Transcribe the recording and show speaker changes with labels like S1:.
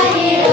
S1: I hear